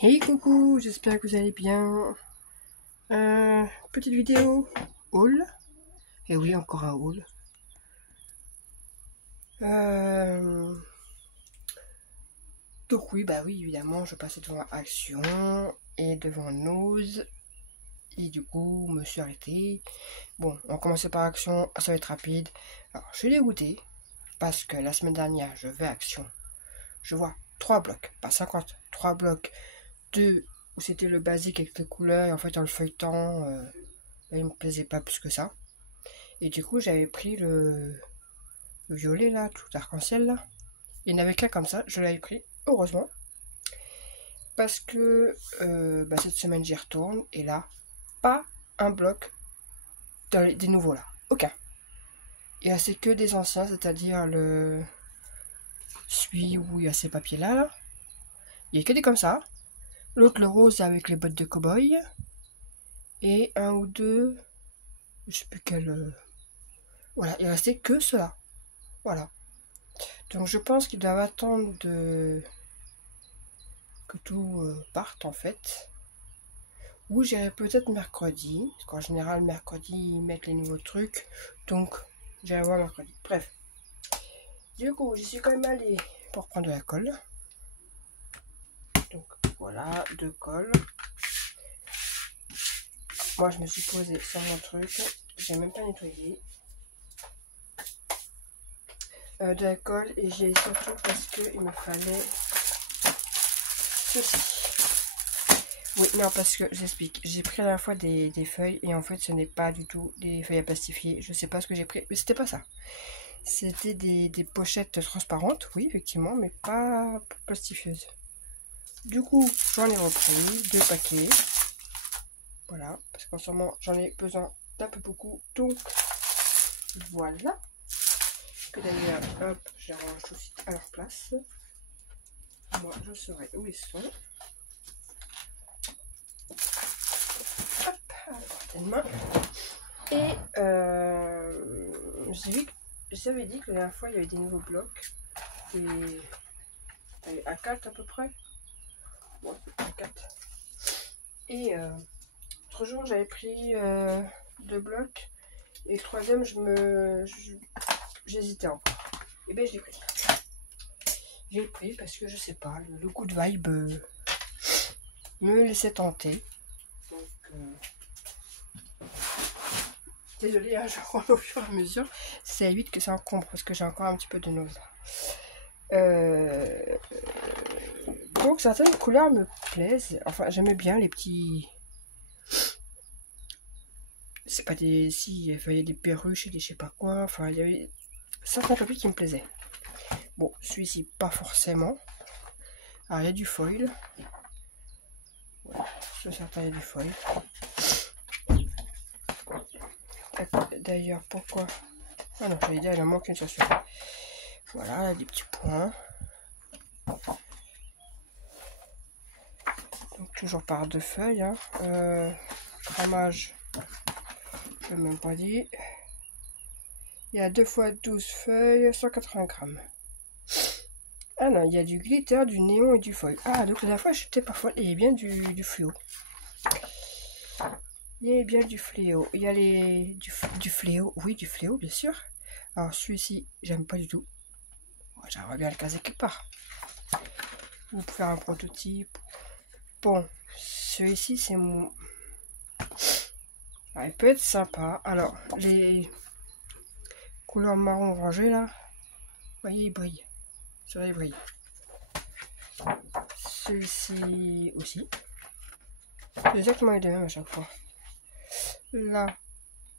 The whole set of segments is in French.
Hey coucou, j'espère que vous allez bien. Petite vidéo haul. Et oui, encore un haul. Donc oui, bah oui, évidemment, je passais devant Action et devant Nose. Et du coup, je me suis arrêté. Bon, on commençait par Action, ça va être rapide. Alors, je suis dégoûté parce que la semaine dernière, je vais à Action. Je vois 3 blocs, pas 50, 3 blocs. 2 où c'était le basique avec les couleurs et en fait, en le feuilletant, il me plaisait pas plus que ça. Et du coup, j'avais pris le violet là, tout arc-en-ciel là. Il n'y en avait qu'un comme ça, je l'avais pris, heureusement. Parce que cette semaine j'y retourne et là, pas un bloc des nouveaux là. Aucun. Et là, c'est que des anciens, c'est-à-dire celui où il y a ces papiers là. Il n'y a que des comme ça. L'autre, le rose avec les bottes de cow-boy. Et un ou deux, je sais plus quel. Voilà, il restait que cela. Voilà. Donc je pense qu'ils doivent attendre que tout parte en fait. Ou j'irai peut-être mercredi, parce qu'en général mercredi ils mettent les nouveaux trucs, donc j'irai voir mercredi. Bref. Du coup, j'y suis quand même allée pour prendre de la colle. Donc voilà, 2 colles. Moi je me suis posée sur mon truc, j'ai même pas nettoyé. De la colle et j'ai surtout parce qu'il me fallait ceci. Oui, non, parce que j'explique. J'ai pris à la fois des feuilles et en fait ce n'est pas du tout des feuilles à plastifier. Je sais pas ce que j'ai pris, mais c'était pas ça. C'était des pochettes transparentes, oui, effectivement, mais pas plastifieuses. Du coup, j'en ai repris 2 paquets. Voilà, parce qu'en ce moment, j'en ai besoin d'un peu beaucoup. Donc, voilà. Que d'ailleurs, hop, je les range tout de suite à leur place. Moi, je saurai où ils sont. Hop, à la main. Et j'avais dit que la dernière fois, il y avait des nouveaux blocs. Et à 4 à peu près. Ouais, à 4. Et l'autre jour, j'avais pris 2 blocs. Et le troisième, j'hésitais encore. Et bien, je l'ai pris. Je l'ai pris parce que je sais pas, le coup de vibe me laissait tenter. Donc, désolée, hein, je prends au fur et à mesure. C'est à 8 que ça encombre parce que j'ai encore un petit peu de nausée. Donc, certaines couleurs me plaisent. Enfin, j'aimais bien les petits. C'est pas des. Si, il y avait des perruches et des je sais pas quoi. Enfin, il y avait certains papiers qui me plaisaient. Bon, celui-ci, pas forcément. Alors, il y a du foil. Voilà, sur certains, il y a du foil. D'ailleurs, pourquoi? Ah non, j'allais dire, il en manque une sur celui-là. Voilà, là, des petits points. Donc, toujours par 2 feuilles. Hein. Grammage, je ne l'ai même pas dit. Il y a 2 fois 12 feuilles, 180 grammes. Ah non, il y a du glitter, du néon et du foil. Ah, donc la dernière fois, j'étais parfois. Il y a bien du fluo. Il y a bien du fléau. Il y a du fléau. Oui, du fléau, bien sûr. Alors, celui-ci, j'aime pas du tout. J'aimerais bien le caser quelque part. Ou faire un prototype. Bon, celui-ci, c'est mon. Ah, il peut être sympa. Alors, les couleurs marron orangé là, vous voyez, il brille. Ça, il brille. Celui-ci aussi. C'est exactement les mêmes à chaque fois. Là,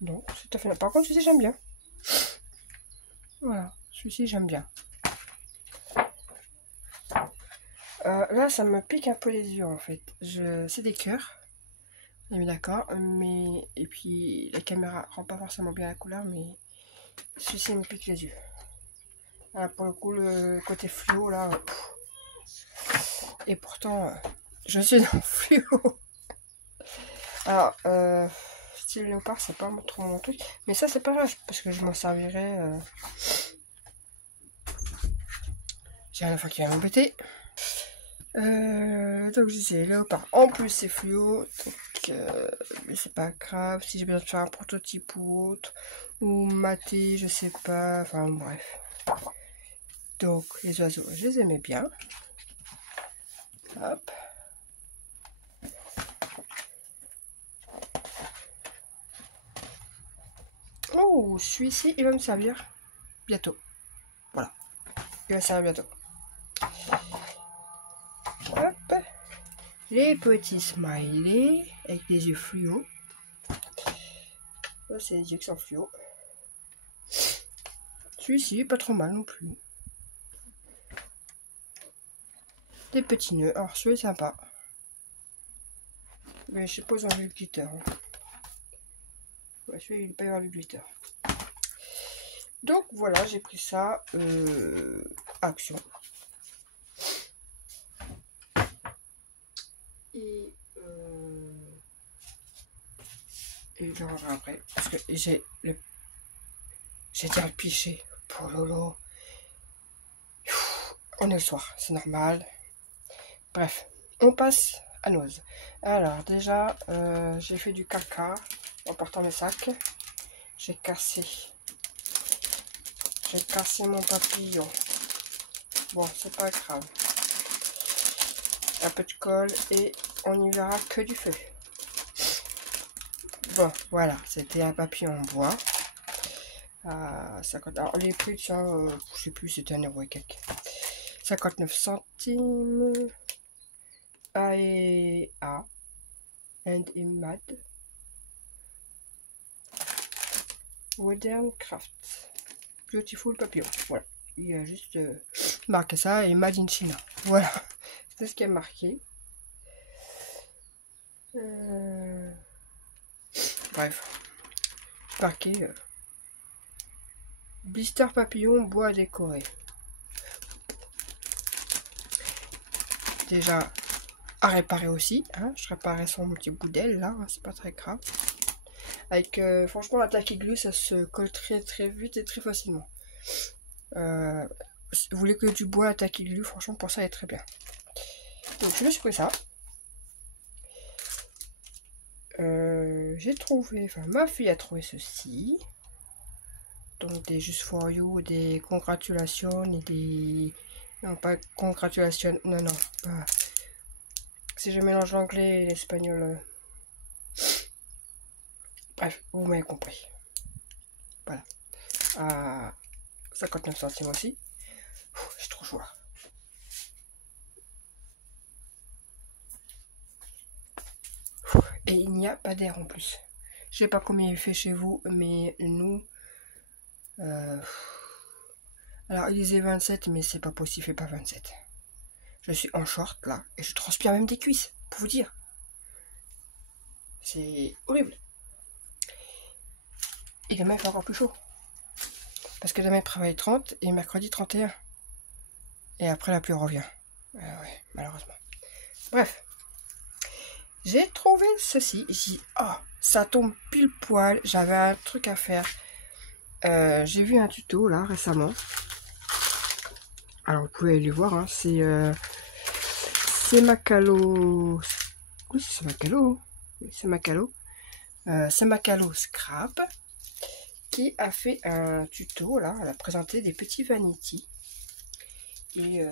non, c'est tout à fait. Par contre, celui-ci, j'aime bien. Voilà, celui-ci, j'aime bien. Là, ça me pique un peu les yeux en fait. C'est des cœurs. On est mis d'accord. Mais. Et puis, la caméra rend pas forcément bien la couleur, mais celui-ci me pique les yeux. Voilà, pour le coup, le côté fluo là. Et pourtant, je suis dans le fluo. Alors, style léopard, c'est pas trop mon truc. Mais ça, c'est pas grave, parce que je m'en servirai. J'ai un enfant qui va m'embêter. Donc je disais léopard. En plus c'est fluo, donc mais c'est pas grave. Si j'ai besoin de faire un prototype ou autre, ou maté, je sais pas. Enfin bref. Donc les oiseaux, je les aimais bien. Hop. Oh, celui-ci, il va me servir bientôt. Voilà. Il va servir bientôt. Hop. Les petits smileys avec les yeux fluo. Là, c'est les yeux qui sont fluo. Celui-ci, pas trop mal non plus. Des petits nœuds. Alors, celui-là est sympa. Mais je suppose en du glitter. Ouais, celui-là, il peut y avoir du glitter. Donc, voilà, j'ai pris ça. Action. Et je reviendrai après. Parce que j'ai déjà le piché. Pour Lolo. On est le soir, c'est normal. Bref, on passe à Nose. Alors, déjà, j'ai fait du caca en portant mes sacs. J'ai cassé mon papillon. Bon, c'est pas grave. Un peu de colle et on n'y verra que du feu. Bon, voilà, c'était un papillon en bois. À 50... Alors, les prix de ça, je sais plus, c'était 1 € et quelques. 59 centimes. A and Mad. Modern Craft. Beautiful papillon. Voilà. Il y a juste marqué ça et Made in China. Voilà. C'est ce qui est marqué. Bref. Marqué blister papillon bois décoré. Déjà à réparer aussi. Hein. Je réparais son petit bout d'aile là. Hein, c'est pas très grave. Avec franchement la tacky glue ça se colle très très vite et très facilement. Si vous voulez que du bois à tacky glue, franchement pour ça elle est très bien. Donc je me suis pris ça. J'ai trouvé, enfin ma fille a trouvé ceci. Donc des Just for You, des congratulations et des... Non pas congratulations, non non. Pas... Si je mélange l'anglais et l'espagnol... Bref, vous m'avez compris. Voilà. À 59 centimes aussi. J'ai trop chaud là. Et il n'y a pas d'air en plus. Je sais pas combien il fait chez vous, mais nous... Alors il disait 27, mais c'est pas possible, il fait pas 27. Je suis en short là, et je transpire même des cuisses, pour vous dire. C'est horrible. Et demain il fait encore plus chaud. Parce que demain il travaille 30 et mercredi 31. Et après la pluie revient. Ouais, malheureusement. Bref. J'ai trouvé ceci. J'ai dit, oh, ça tombe pile poil. J'avais un truc à faire. J'ai vu un tuto là récemment. Alors vous pouvez aller voir. Hein, c'est Macalo. Oui, c'est Macalo. Oui, c'est Macalo. C'est Macalo Scrap qui a fait un tuto là. Elle a présenté des petits vanities. Et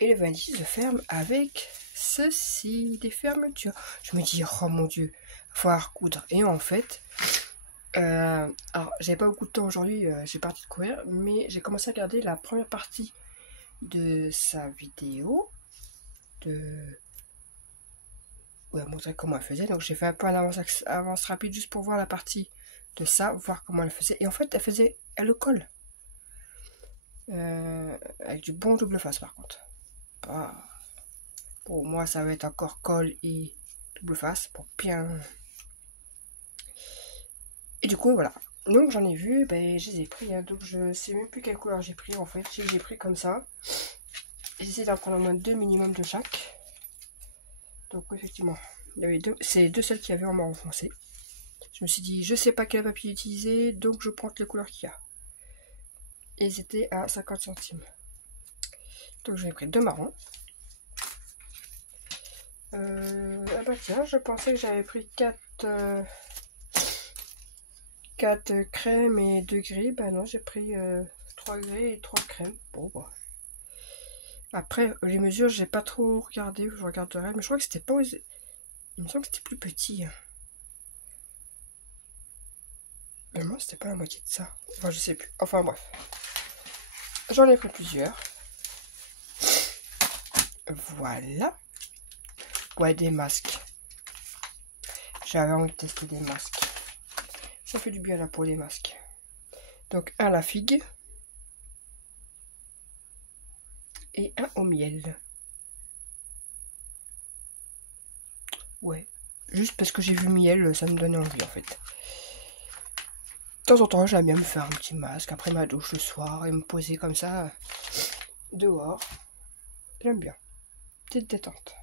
les vanities se ferment avec ceci, des fermetures. Je me dis, oh mon dieu, il faut recoudre. Et en fait, alors j'avais pas beaucoup de temps aujourd'hui, j'ai parti de courir, mais j'ai commencé à regarder la première partie de sa vidéo, où elle montrait comment elle faisait. Donc j'ai fait un peu un avance rapide juste pour voir la partie de ça, voir comment elle faisait. Et en fait, elle le colle. Avec du bon double face par contre. Pour moi ça va être encore colle et double face pour bien. Et du coup voilà. Donc j'en ai vu, ben, je les ai pris. Hein. Donc je sais même plus quelle couleur j'ai pris en fait. Je les ai pris comme ça. J'essaie d'en prendre au moins 2 minimum de chaque. Donc effectivement, il y avait c'est deux seules qu'il y avait en marron foncé. Je me suis dit je sais pas quel papier utiliser, donc je prends les couleurs qu'il y a. Et c'était à 50 centimes. Donc j'en ai pris 2 marrons. Ah bah tiens, je pensais que j'avais pris 4 crèmes et 2 gris. Bah non, j'ai pris 3 gris et 3 crèmes. Bon bah. Après, les mesures, j'ai pas trop regardé, je regarderai, mais je crois que c'était pas aux... Il me semble que c'était plus petit. Hein. Mais moi, c'était pas la moitié de ça. Enfin, je sais plus. Enfin bref. J'en ai pris plusieurs. Voilà. Ouais, des masques. J'avais envie de tester des masques. Ça fait du bien à la peau, les masques. Donc, un à la figue. Et un au miel. Ouais. Juste parce que j'ai vu miel, ça me donnait envie, en fait. De temps en temps, j'aime bien me faire un petit masque après ma douche le soir et me poser comme ça dehors. J'aime bien. Petite détente.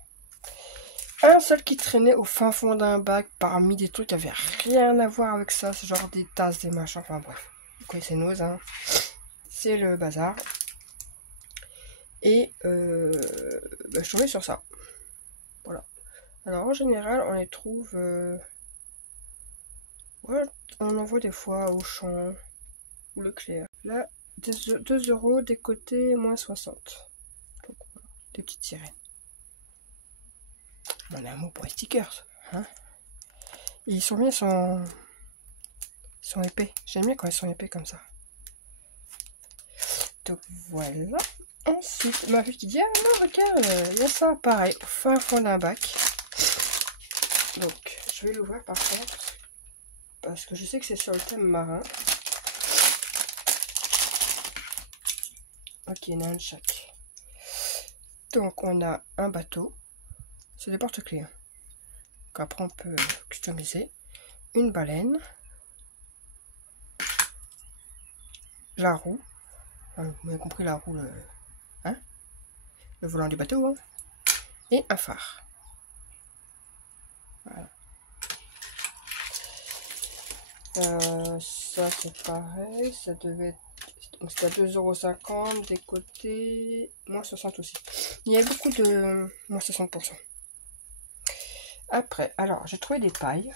Un seul qui traînait au fin fond d'un bac parmi des trucs qui avaient rien à voir avec ça. C'est genre des tasses, des machins, enfin bref. Vous connaissez nos, hein. C'est le bazar. Et je suis tombée sur ça. Voilà. Alors en général, on les trouve... ouais, on en voit des fois au Auchan ou Leclerc. Là, 2 € des côtés, moins 60. Donc, voilà, des petites sirènes. On a un mot pour les stickers. Hein, et ils sont bien, ils sont épais. J'aime bien quand ils sont épais comme ça. Donc voilà. Ensuite, ma fille qui dit, ah non, regarde, il y a ça, pareil, au fin fond d'un bac. Donc, je vais l'ouvrir par contre, parce que je sais que c'est sur le thème marin. Ok, il y en a un de chaque. Donc, on a un bateau. C'est des porte-clés. Hein. Donc après, on peut customiser. Une baleine. La roue. Hein, vous avez compris, la roue, le volant du bateau. Hein. Et un phare. Voilà. Ça, c'est pareil. Ça devait être... Donc, c'est à 2,50 € des côtés. Moins 60 aussi. Il y a beaucoup de... moins 60%. Après, alors, j'ai trouvé des pailles.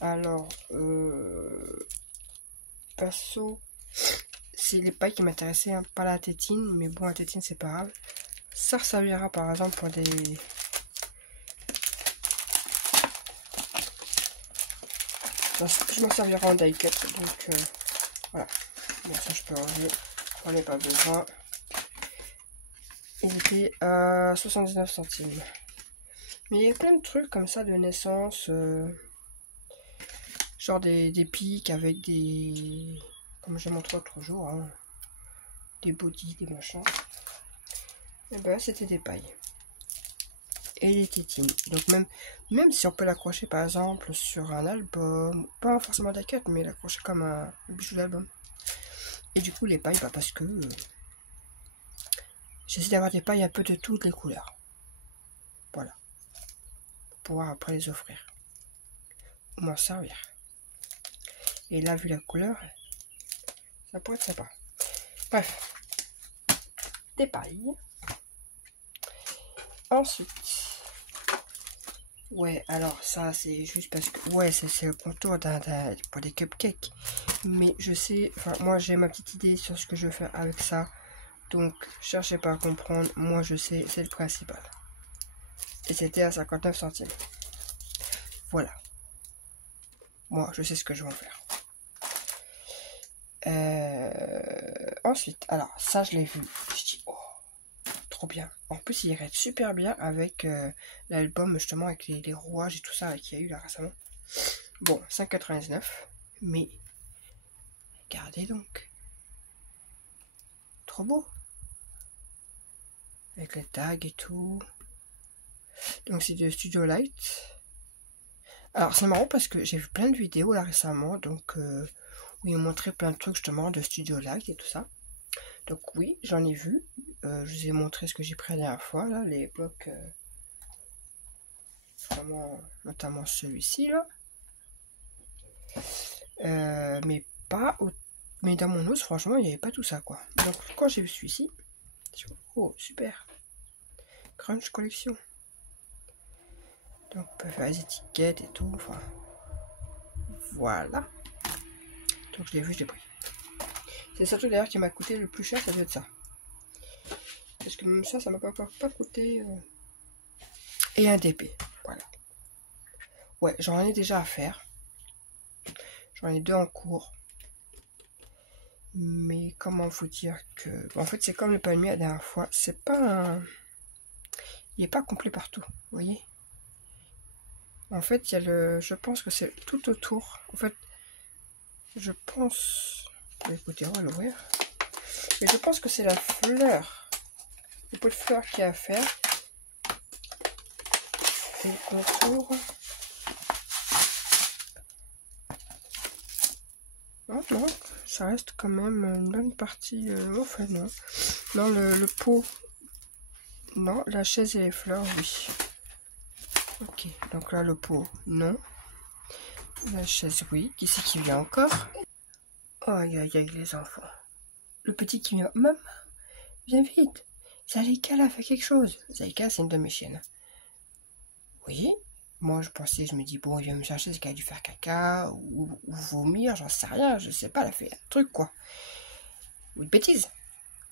Alors, perso, c'est les pailles qui m'intéressaient, hein, pas la tétine, mais bon, la tétine, c'est pas grave. Ça servira par exemple pour des... Je m'en servirai en die cut, donc voilà. Bon, ça je peux enlever, j'en ai pas besoin. Il était à 79 centimes. Mais il y a plein de trucs comme ça de naissance, genre des pics avec des... Comme j'ai montré l'autre jour, hein, des bodies, des machins. Et ben c'était des pailles. Et des tétines. Donc même si on peut l'accrocher par exemple sur un album, pas forcément die cut, mais l'accrocher comme un bijou d'album. Et du coup les pailles, bah, parce que j'essaie d'avoir des pailles un peu de toutes les couleurs. Voilà. Pour pouvoir après les offrir. Ou m'en servir. Et là, vu la couleur, ça pourrait être sympa. Bref. Des pailles. Ensuite. Ouais, alors ça, c'est juste parce que... Ouais, c'est le contour pour des cupcakes. Mais je sais... Enfin, moi, j'ai ma petite idée sur ce que je veux faire avec ça. Donc, cherchez pas à comprendre. Moi, je sais, c'est le principal. Et c'était à 59 centimes. Voilà. Moi, je sais ce que je vais en faire. Ensuite, alors, ça, je l'ai vu. Je dis, oh, trop bien. En plus, il irait super bien avec l'album, justement, avec les rouages et tout ça qu'il y a eu là récemment. Bon, 5,99. Mais, regardez donc. Trop beau. Avec les tags et tout. Donc, c'est de Studio Light. Alors, c'est marrant parce que j'ai vu plein de vidéos là récemment. Donc, où ils ont montré plein de trucs, justement, de Studio Light et tout ça. Donc, oui, j'en ai vu. Je vous ai montré ce que j'ai pris la dernière fois, là, les blocs... notamment celui-ci là, mais pas mais dans mon os franchement il n'y avait pas tout ça quoi. Donc quand j'ai vu celui-ci, oh super, Crunch collection, Donc on peut faire les étiquettes et tout. Enfin, voilà. Donc je l'ai vu, je l'ai pris. C'est surtout d'ailleurs qui m'a coûté le plus cher, ça doit être ça. Parce que même ça m'a pas coûté. Et un DP. Voilà. Ouais, j'en ai déjà à faire. J'en ai 2 en cours. Mais comment vous dire que... En fait, c'est comme le palmier la dernière fois. C'est pas un... Il n'est pas complet partout, vous voyez. En fait, il y a le... Je pense que c'est tout autour. En fait, je pense... Écoutez, on va l'ouvrir. Et je pense que c'est la fleur. Le pot de fleurs qu'il y a à faire. Et le contour... Non, non, ça reste quand même une bonne partie. Enfin, non. Non, le pot. Non, la chaise et les fleurs, oui. Ok, donc là, le pot, non. La chaise, oui. Qui c'est qui vient encore? Aïe, aïe, aïe, les enfants. Le petit qui vient. Maman, viens vite. Zalika, là, fait quelque chose. Zalika, c'est une de mes chiennes. Oui. Moi, je me dis, bon, il vient me chercher, c'est qu'elle a dû faire caca ou vomir, j'en sais rien, je sais pas, elle a fait un truc, quoi. Ou une bêtise.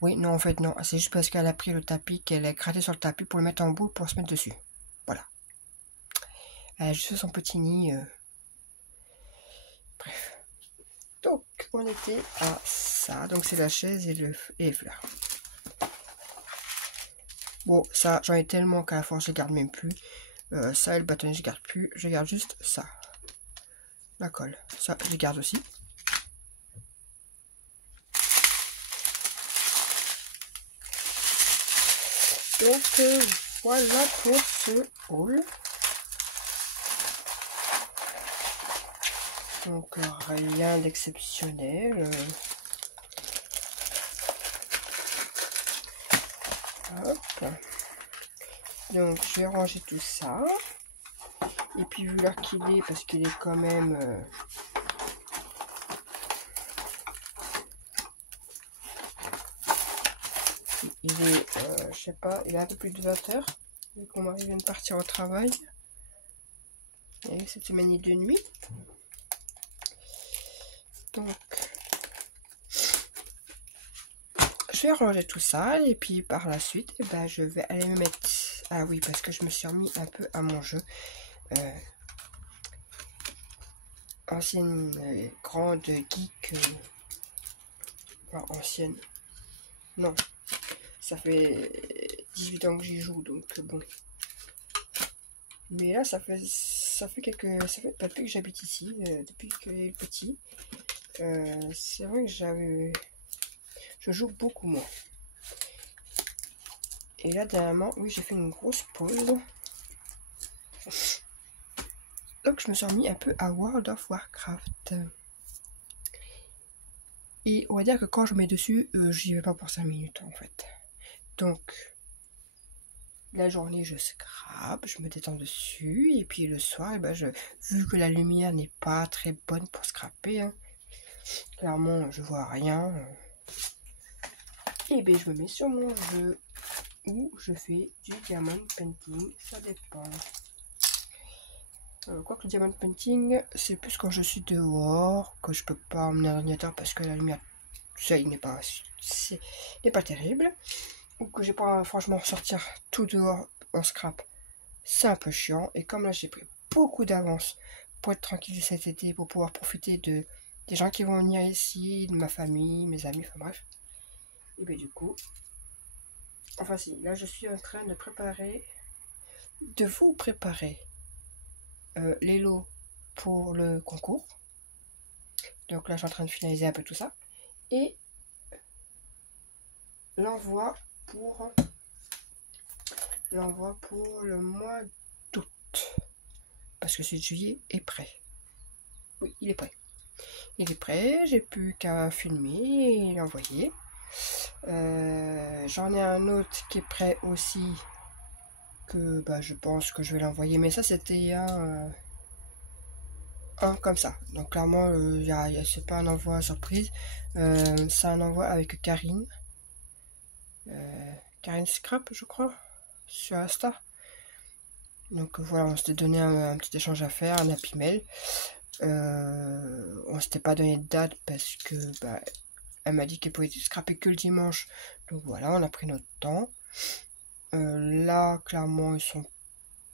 Oui, non, en fait, non. C'est juste parce qu'elle a pris le tapis, qu'elle a gratté sur le tapis pour le mettre en boule pour se mettre dessus. Voilà. Elle a juste fait son petit nid. Bref. Donc, on était à ça. Donc, c'est la chaise et les fleurs. Bon, ça, j'en ai tellement qu'à la fin, je garde même plus. Ça et le bâtonnet, je garde plus. Je garde juste ça. La colle. Ça, je garde aussi. Donc, voilà pour ce haul. Donc, rien d'exceptionnel. Hop. Donc, je vais ranger tout ça. Et puis, vu l'heure qu'il est, parce qu'il est quand même... il est, je sais pas, il est un peu plus de 20 h. Vu qu'on vient de partir au travail. Et cette semaine est de nuit. Donc, je vais ranger tout ça. Et puis, par la suite, eh ben, je vais aller me mettre... Ah oui, parce que je me suis remis un peu à mon jeu. Ancienne grande geek. Enfin, ancienne. Non. Ça fait 18 ans que j'y joue, donc bon. Mais là, ça fait pas depuis que j'habite ici, depuis que j'ai le petit. C'est vrai que je joue beaucoup moins. Et là, dernièrement, oui, j'ai fait une grosse pause. Donc, je me suis remis un peu à World of Warcraft. Et on va dire que quand je mets dessus, j'y vais pas pour 5 minutes, en fait. Donc, la journée, je scrape, je me détends dessus. Et puis, le soir, eh ben, vu que la lumière n'est pas très bonne pour scraper, hein, clairement, je vois rien. Et bien, je me mets sur mon jeu où je fais du diamond painting, ça dépend. Quoique le diamond painting, c'est plus quand je suis dehors, que je peux pas emmener un ordinateur parce que la lumière, ça, il n'est pas terrible. Ou que j'ai pas franchement sortir tout dehors en scrap. C'est un peu chiant. Et comme là, j'ai pris beaucoup d'avance pour être tranquille cet été, pour pouvoir profiter des gens qui vont venir ici, de ma famille, mes amis, enfin bref. Et bien du coup, enfin si, là je suis en train de vous préparer les lots pour le concours. Donc là je suis en train de finaliser un peu tout ça. Et l'envoi pour le mois d'août. Parce que celui de juillet est prêt. Oui, il est prêt. Il est prêt, j'ai plus qu'à filmer et l'envoyer. J'en ai un autre qui est prêt aussi, que bah, je pense que je vais l'envoyer, mais ça c'était un comme ça. Donc clairement, c'est pas un envoi surprise, c'est un envoi avec Karine. Karine Scrap, je crois, sur Insta. Donc voilà, on s'était donné un petit échange à faire, un happy mail. On s'était pas donné de date parce que bah, elle m'a dit qu'elle pouvait scraper que le dimanche. Donc voilà, on a pris notre temps. Là, clairement, ils sont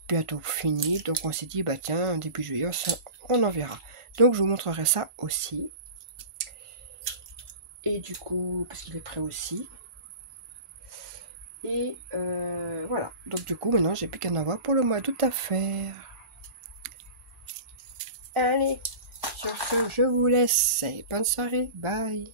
bientôt finis. Donc on s'est dit, bah tiens, début juillet, on en verra. Donc je vous montrerai ça aussi. Et du coup, parce qu'il est prêt aussi. Et voilà. Donc du coup, maintenant, j'ai plus qu'à en avoir pour le mois d'août à faire. Allez, sur ce, je vous laisse. Bonne soirée. Bye.